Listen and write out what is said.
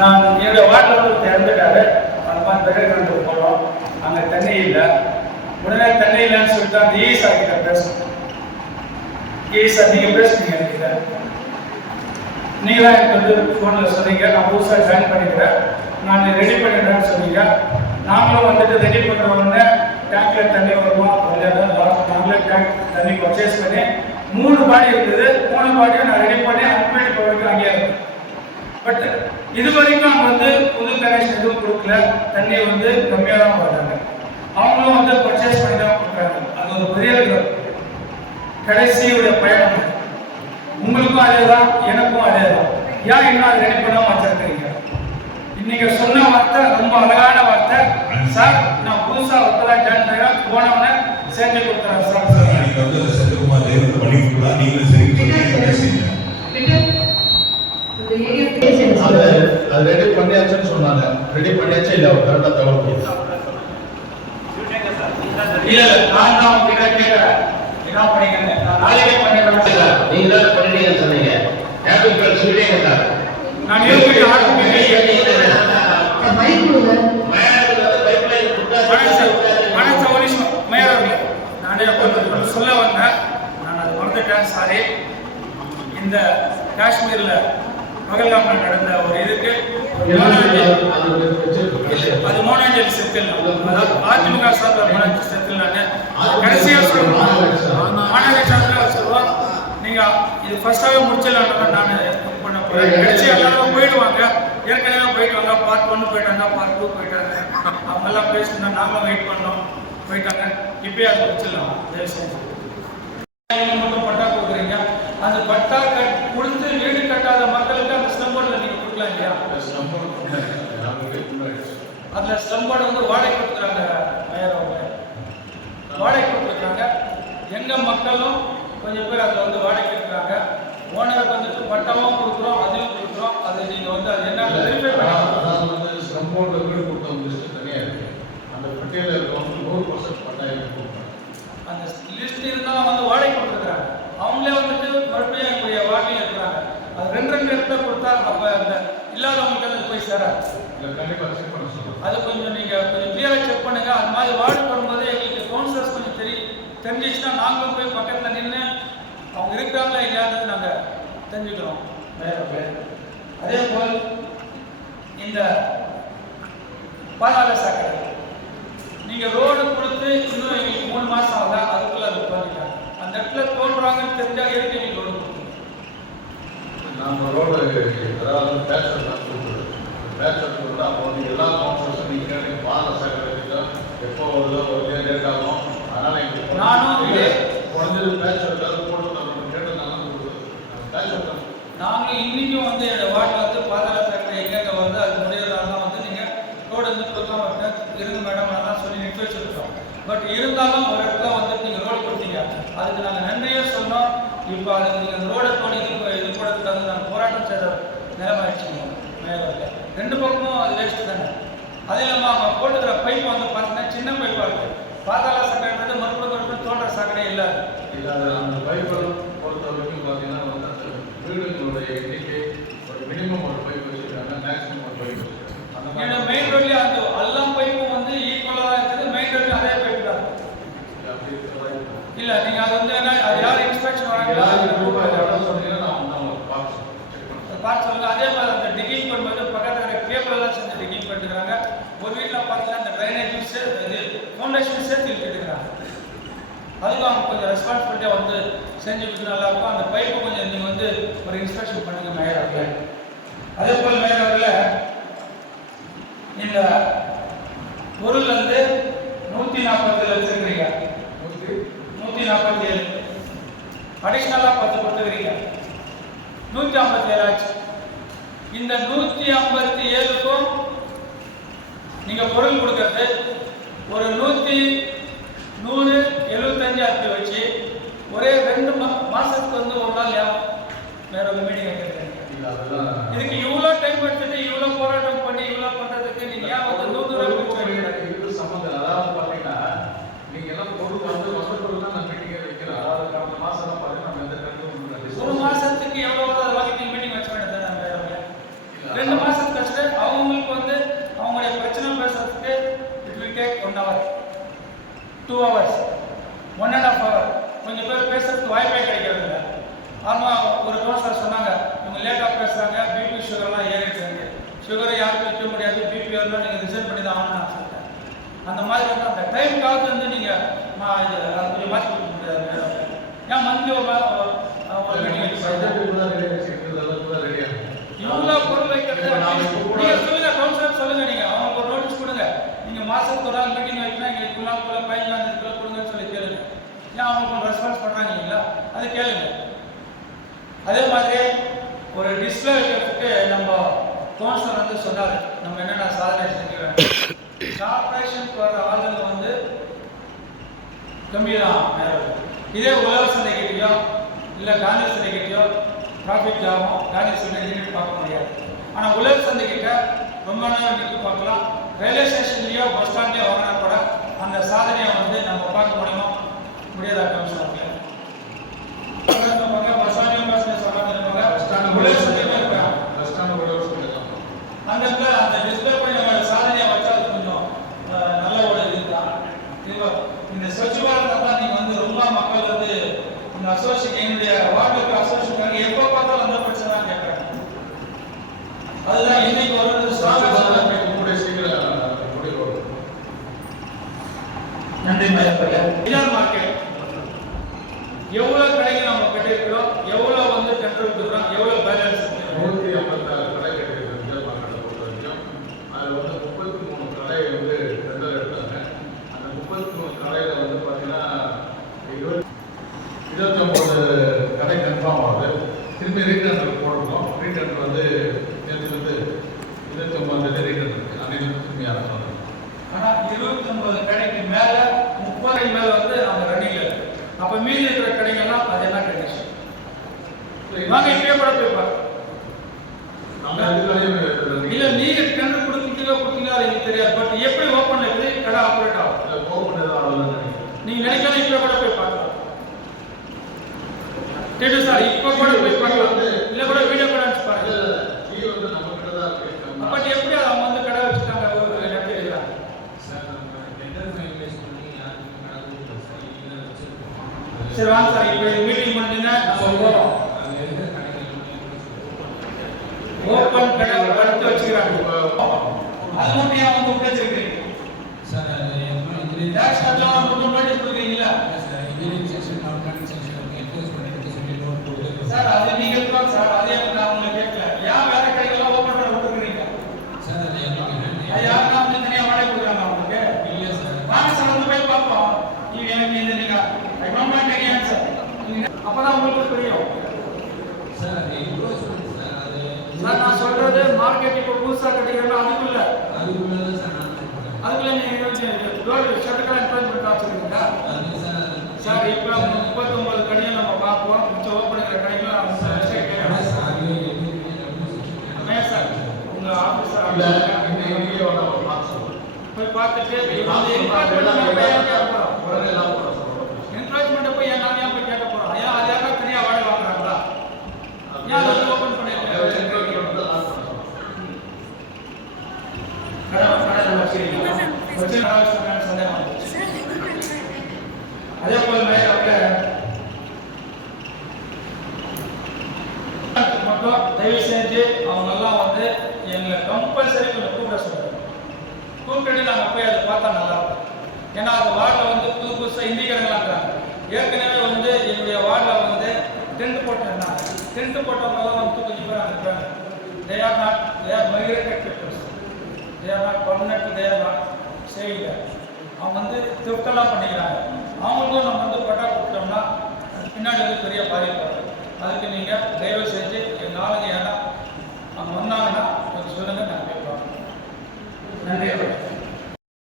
நான் என்னுடைய வாட்டில் வந்து இறந்துட்டாரு. அந்த மாதிரி பெரிய போகிறோம், அங்கே தண்ணி இல்லை. உடனே தண்ணி இல்லைன்னு சொல்லிட்டு அந்த ஈசா கிட்ட பேசணும். ஈசா நீங்கள் பேசுனீங்க என்கிட்ட, நீங்கள் தான் எனக்கு வந்து ஃபோனில் சொன்னீங்க, நான் புதுசாக ஜாயின் பண்ணிக்கிறேன், நான் ரெடி பண்ணிடுறேன்னு சொன்னீங்க. நாங்களும் வந்துட்டு ரெடி பண்ணுற உடனே டேங்க்ல தண்ணி வருவோம். நாங்களே டேங்க் தண்ணி பர்ச்சேஸ் பண்ணி 3 பாடி இருந்தது. 3 பாடியும் நான் ரெடி பண்ணி அட்மிட் போக வரைக்கும் அங்கேயே இருந்தேன். பட் இது வரைக்கும் அவங்க வந்து புது கனெக்ஷன் எதுவும் கொடுக்கல. தண்ணி வந்து கம்மியாக தான் வர்றாங்க. அவங்களும் வந்து பர்ச்சேஸ் பண்ணி தான் கொடுக்குறாங்க. அது ஒரு பெரிய கடைசியுடைய பயணம். உங்களுக்கும் அதே தான், எனக்கும் அதே தான். ஏன் இன்னும் அதை ரெடி பண்ணாமல் வச்சிருக்கீங்க? இன்னைக்கு சொன்ன வார்த்தை ரொம்ப அழகான வார்த்தை. சார் நான் புதுசாக ஒருத்தராக ஜாயின் பண்ண போனவனை செஞ்சு கொடுத்துறேன் சார். நீங்க வந்து சத்யகுமார் தேவத்தை பண்ணி கொடுக்கலாம். நீங்களும் சரி அது ரெடி பண்ணியாச்சுன்னு சொன்னாங்க. ரெடி பண்ணியாச்சா இல்லை கரெக்டாக தகவல் இல்ல நான் தான் உங்ககிட்ட கேட்கிறேன், என்ன பண்ணீங்க? நான் நாளைக்கே பண்ணிடுறேன். நீங்க தான் பண்ணிட்டீங்கன்னு சொன்னீங்க. கேபிட்டல் சொல்லிட்டீங்க சார். நான் யோசிச்சு சொல்ல வந்தேன், நான் அது மறந்துட்டேன், சாரி. இந்த காஷ்மீர்ல பகல்காம்ல நடந்த ஒரு இதுக்கு அது மோனாஞ்சலி செத்தில், அதிமுக சார்பில் மோனாஞ்சலி செத்தில் நான் கடைசியாக சொல்லுவோம், மாநகராட்சி சொல்லுவோம். நீங்க இது ஃபர்ஸ்டாகவே முடிச்சிடலாம். நான் இது பண்ண போறேன். கடைசி எல்லாரும் போயிடுவாங்க, ஏற்கனவே போயிட்டு வாங்க. பார்ட் 1 போயிட்டாங்க, பார்ட் 2 போயிட்டாங்க. அவங்க எல்லாம் பேசினா நாங்களும் வெயிட் பண்ணோம், போயிட்டாங்க. இப்பயே அது முடிச்சிடலாம். மட்டும் பட்டா கொடுக்குறீங்க, அந்த பட்டா கொடுத்து வீடு கட்டாத மக்களுக்கு அந்த ஸ்லம்போர்டில் நீங்க கொடுக்கலாம் இல்லையா? அதுல ஸ்லம்போர்டு வந்து வாடகை கொடுக்குறாங்க. மேயர் அவங்க வாடகை கொடுத்துருக்காங்க. எங்க மக்களும் கொஞ்சம் பேர் அதில் வந்து வாடகை இருக்கிறாங்க. ஓனருக்கு வந்துட்டு பட்டாவும் கொடுக்குறோம், அதையும் கொடுக்குறோம். அது நீங்க வந்து அது என்ன வெரிஃபை பண்ணி ஸ்லம்போர்டு வீடு கொடுத்தவங்க லிஸ்ட் தனியாக இருக்கு. அந்த பட்டியலில் இருக்கவங்க 100% பட்டா கொடுக்குறாங்க. அந்த லிஸ்ட் இருந்தாலும் வந்து வாடகை கொடுத்துருக்காங்க. அவங்களே வந்துட்டு மறுபடியும் எங்களுடைய வாடகை இருக்கிறாங்க. அது 2 இடத்துல கொடுத்தா அப்ப அந்த இல்லாதவங்களுக்கு போய் சேராது. அது கொஞ்சம் நீங்க கொஞ்சம் கிளியரா செக் பண்ணுங்க. அது மாதிரி வார்டு வரும்போது எங்களுக்கு கவுன்சிலர்ஸ் கொஞ்சம் தெரிஞ்சிச்சுன்னா நாங்களும் போய் பக்கத்துல நின்று அவங்க இருக்கிறாங்களா இல்லையான்றது நாங்க தெரிஞ்சுக்கிறோம். அதே போல் இந்த பாதாள சாக்கடை நீங்க ரோடு கொடுத்து இன்னும் எங்களுக்கு 3 மாசம் ஆகல, அதுக்குள்ள அது தோண்டிட்டாங்க. அந்த இடத்துல தோன்றாங்கன்னு தெரிஞ்சா எதுக்கு எங்களுக்கு ரோடு கொடுக்கணும்? நம்ம ரோடு அதாவது பேச்சர் தான் கொடுக்குறது. பேச்சர் கொடுத்தா அப்போ வந்து எல்லா கவுன்சிலர்ஸும் நீங்கள் பாதாள சாக்கடை எப்போ வருதோ ஒரு லேட் ஆகும். அதனால எங்களுக்கு நானும் குறைஞ்சது பேச்சர் போட்டு கேட்டதுனால பேச்சர் நாங்கள் இன்னைக்கும் வந்து என்னோட வார்டில் வந்து பாதாள சாக்கடை எங்கெங்க வந்து அது முடியறதால தான் வந்து நீங்கள் ரோடு வந்து கொடுக்காம இருங்க மேடம் அதெல்லாம் சொல்லி நிறுத்தி வச்சிருக்கோம். பட் இருந்தாலும் ஒரு இடத்துல வந்து நீங்கள் ரோடு கொடுத்தீங்க, அதுக்கு நாங்கள் நன்றியே சொன்னோம். இப்போ அதுக்கு நீங்கள் அந்த ரோடை தோணி இது போடுறதுக்கு வந்து நாங்கள் போராட்டம் செய்த நிலமாயிடுச்சுங்க. மேலே 2 பக்கமும் அது வேஸ்ட்டு தானே. அது இல்லாமல் அவங்க போட்டுக்கிற பைப் வந்து பார்த்தீங்கன்னா சின்ன பைப்பாக இருக்குது. பாதாள சாக்கடைன்றது மறுபடியும் தோன்ற சாக்கடை இல்லாது. அந்த பைப்பை பொறுத்த வரைக்கும் பார்த்தீங்கன்னா வந்து வீடுகளுடைய எண்ணிக்கை ஒரு மினிமம் ஒரு பைப் வச்சுருக்காங்க, மேக்ஸிமம் ஒரு பைப் வச்சுருக்காங்க. மெயின் ரோட்லேயே அந்த எல்லாம் பைப்பும் வந்து ஈக்குவலாக தான் இருக்குது. மெயின் ரோட்லேயும் அதே பைப் தான் இல்லை. நீங்கள் அது வந்து என்ன அது யார் இன்ஸ்பெக்ஷன் வராங்களோ பார்த்து சொல்லுங்கள். அதே மாதிரி அந்த டிகிங் பண்ணும்போது பக்கத்தில் இருக்கிற கேபிள் எல்லாம் செஞ்சு டிகிங் பண்ணிட்டுருக்காங்க. ஒரு வீட்டில் பார்த்தீங்கன்னா அந்த ட்ரைனேஜ் இது ஃபவுண்டேஷன் சேர்த்து இழுத்துட்டுருக்காங்க. அதுக்கும் அவங்க கொஞ்சம் ரெஸ்பான்சிபிலிட்டியாக வந்து செஞ்சு கொடுத்து நல்லாயிருக்கும். அந்த பைப்பை கொஞ்சம் நீங்கள் வந்து ஒரு இன்ஸ்பெக்ஷன் பண்ணுங்க மேயர் அவர்கள். அதே போல் மேயர் அவர்கள் இந்த பொருள் வந்து 147 வச்சிருக்கிறீங்க, 147 அடிஷ்னலாக 10 கொடுத்துக்கிறீங்க, 157 ஆச்சு. இந்த 157க்கும் நீங்கள் பொருள் கொடுக்கறது ஒரு 175 ஆக்கி வச்சு ஒரே 2 மாதத்துக்கு வந்து ஒரு நாள் வேற ஒரு மீட்டிங் வைக்கிறேன். இதுக்கு இவ்வளோ டைம் எடுத்துட்டு இவ்வளோ போராட்டம் பண்ணி இவ்வளோ பண்ணுறதுக்கு நீங்கள் ஏன் வந்து 100 ரூபாய் சம்மந்தம்? அதாவது பார்த்தீங்கன்னா நீங்கள் எல்லாம் பொருள் வந்து வசூல் தான் நான் மீட்டிங்கே வைக்கிறேன். அதாவது கடந்த மாதம்லாம் பார்த்தீங்கன்னா நம்ம எந்த கருத்தும் 1 மாதத்துக்கு எவ்வளோ அதை வாங்கி மீட்டிங் வச்ச வேண்டியது 2 மாதத்துக்கு கஷ்டம் 1 hour 2 hours 1.5 hour கொஞ்சம் பேர் பேசுறதுக்கு வாய்ப்பே கிடைக்கிறது இல்லை. ஆமாம், ஒரு கவுன்சிலர் சொன்னாங்க, இவங்க லேட்டாக பேசுகிறாங்க, பிபி சுகர்லாம் ஏறிடுறாங்க, சுகரை யாருக்கும் வைக்க முடியாது, பிபி வரலாம், நீங்கள் ரிசல்ட் பண்ணி தான் ஆகணும்னு நான் சொல்லிட்டேன். அந்த மாதிரி வந்து அந்த டைமுக்காவது வந்து நீங்கள் இது கொஞ்சம் மாற்றி கொடுக்க முடியாது. ஏன் மந்த்லி ஒரு இவ்வளோ பொருள் வைக்கிறது நீங்கள் சொல்லுங்கள், கவுன்சிலர் சொல்லுங்கள், நீங்கள் அவங்களுக்கு ஒரு நோட்டீஸ் கொடுங்க. நீங்கள் மாதத்துக்கு ஒரு நாள் மீட்டிங் வைக்கணும், எங்களுக்கு 15 கொடுங்கன்னு சொல்லி கேளுங்க. ஏன் அவங்களுக்கு ரெஸ்பான்ஸ் பண்ணுறாங்க இல்லைங்களா, அது கேளுங்க. அதே மாதிரி ஒரு டிஸ்பிளே வைக்கிறதுக்கு நம்ம கவுன்சிலர் வந்து சொன்னார், நம்ம என்னென்ன சாதனை செஞ்சுக்கிறோம். கார்பரேஷனுக்கு வர ஆளுங்க வந்து கம்மி தான். இதே உழவர் சந்தைக்கிட்டயோ இல்லை காந்தி சந்தைக்கிட்டயோ டிராஃபிக் ஜாமோ காந்தி சந்தை நின்று பார்க்க முடியாது. ஆனால் உழவர் சந்தைக்கிட்ட ரொம்ப நேரம் நின்று பார்க்கலாம். ரயில்வே ஸ்டேஷன்லேயோ பஸ் ஸ்டாண்ட்லேயோ வாங்கினா கூட அந்த சாதனையை வந்து நம்ம பார்க்க முடியுமா முடியாதா கவுன்சிலருக்கு? பஸ் ஸ்டாண்ட்லையும் பஸ் சொல்கிறாங்க, உழவர் சந்தையுமே இருக்காங்க. அந்த இடத்துல அந்த டிஸ்பிளே பண்ணி நம்ம சாதனையை வச்சா அது கொஞ்சம் நல்ல ஒரு இதுதான். இந்த ஸ்வச் பாரத் தான் நீங்கள் வந்து ரொம்ப மக்கள் வந்து இந்த அசோசியேஷன் என்னுடைய வார்டுக்கு அசோசியேஷன் எப்போ பார்த்தாலும் அந்த பிரச்சனை தான் கேட்குறாங்க. அதுதான் இன்னைக்கு ஒரு நன்றி மையம் மார்க்கெட் எவ்வளோ கடைகள் நம்ம கட்டிருக்கிறோம், எவ்வளோ வந்து டெண்டர் விட்டுக்கிறோம், எவ்வளோ பேலன்ஸ் 156 கடை கட்டிருக்கிறோம். அதில் வந்து 33 கடை வந்து டெண்டர் எடுத்தாங்க. அந்த 33 கடையில் வந்து பார்த்தீங்கன்னா 29 கடை கன்ஃபார்ம் ஆகுது. திரும்பி ரீடெண்டர் போடணும். ரீடெண்டர் வந்து நேற்று வந்து 29 ரீடெண்டர் இருக்குது. அன்னைக்கு திரும்பி ஆரம்பிச்சு. ஆனால் 29 கடைக்கு மேலே 30 மேலே வந்து அவங்க ரன்னிங் இருக்கு. அப்போ மீதி இருக்கிற கடைகள்லாம் அது என்ன கண்டிஷன்? வாங்க இப்பயே கூட போய் பார்க்கலாம். இல்லை நீங்கள் டெண்டர் கொடுத்தீங்களா அது எனக்கு தெரியாது. பட் எப்படி ஓப்பன் இருக்குது கடை ஆப்ரேட் ஆகும் நீங்கள் நினைக்கலாம். இப்போ கூட போய் பார்க்கலாம். கேட்டு சார் இப்போ கூட போய் பார்க்கலாம். இல்லை கூட வீடியோ கூட அனுப்பிச்சு பாருங்க. பட் எப்படி அவங்க வந்து கடை வச்சுட்டாங்க சரி வாங்க சார், இப்போ மீட்டிங் பண்ணிட்டீங்கன்னா நம்ம போகிறோம். ஓப்பன் கடை வளர்த்து வச்சுக்கிறாங்க. அது மட்டும் ஏன் அவங்க வச்சிருக்கீங்க சார்? அது டேக்ஸ் கட்டலாம் மட்டும் நோட்டீஸ் கொடுக்குறீங்களா இன்ஜினியரிங் செக்ஷன் நான் பிளானிங் செக்ஷன் என்க்ளோஸ் பண்ணிட்டு சொல்லி நோட் போடுங்க சார். அது நீங்க இருக்கோம் சார், அதே நான் உங்களுக்கு கேட்கல. ஏன் வேற கடைகளெல்லாம் ஓப்பன் பண்ண விட்டுருக்கீங்க சார்? அது எங்களுக்கு யார் நான் தனியாக வாடகை கொடுக்குறாங்க உங்களுக்கு? இல்லை சார். வாங்க சார் வந்து போய் பார்ப்போம். நீங்க எனக்கு இந்த நீங்க எக்னாமிக் டெக்னிக் சார் அப்பதான் உங்களுக்கு புரியும் சார். அது என்க்ளோஸ் பண்ணி சார். அது சார் நான் சொல்றது மார்க்கெட் இப்போ புதுசாக கட்டிக்கிறோம் அதுக்குள்ள அதுக்குள்ளதான் சார் நான் சொல்றேன். அதுக்குள்ள நீங்க டோர் ஷட்டர் என்கரேஜ் பண்ணி வச்சிருக்கீங்க அது சார். சார் இப்போ 39 கடைகள் நம்ம பார்ப்போம். மிச்சம் ஓப்பன் இருக்கிற கடைகள் அவங்க சார் உங்க ஆஃபீஸர் போய் பார்த்துட்டு என்கரேஜ்மெண்ட் போய் என்னால ஏன் போய் கேட்க போறோம்? ஏன் அது யாரும் தனியா வாடகை வாங்குறாங்களா? ஏன் அதை ஓப்பன் பண்ணிருக்கேன் அதே போல மட்டும் தயவு செஞ்சு அவங்க எல்லாம் வந்து எங்களை கம்பல்சரி கொஞ்சம் கூப்பிட சொல்லுங்க. கூப்பிட்டு நாங்கள் போய் அதை பார்த்தா நல்லா இருக்கும். ஏன்னா அந்த வார்டில் வந்து புது புதுசாக இந்திக்காரங்களாம் இருக்கிறாங்க. ஏற்கனவே வந்து என்னுடைய வார்டில் வந்து டென்ட் போட்டிருந்தாங்க. டென்ட் போட்டவங்கெல்லாம் வந்து கொஞ்சம் பேர் அங்கே இருக்காங்க. they are migrated peoples. They are not permanent, they are not staying there. அவங்க வந்து திருப்தெல்லாம் பண்ணிக்கிறாங்க. அவங்களுக்கும் நம்ம வந்து பட்டா கொடுத்தோம்னா பின்னாடி வந்து பெரிய பாதிப்பு வரும். அதுக்கு நீங்கள் தயவு செஞ்சு எங்கள் ஆளுங்க ஏன்னா அவங்க வந்தாங்கன்னா கொஞ்சம் சொல்லுங்கள், நான் கேட்போம். நன்றி.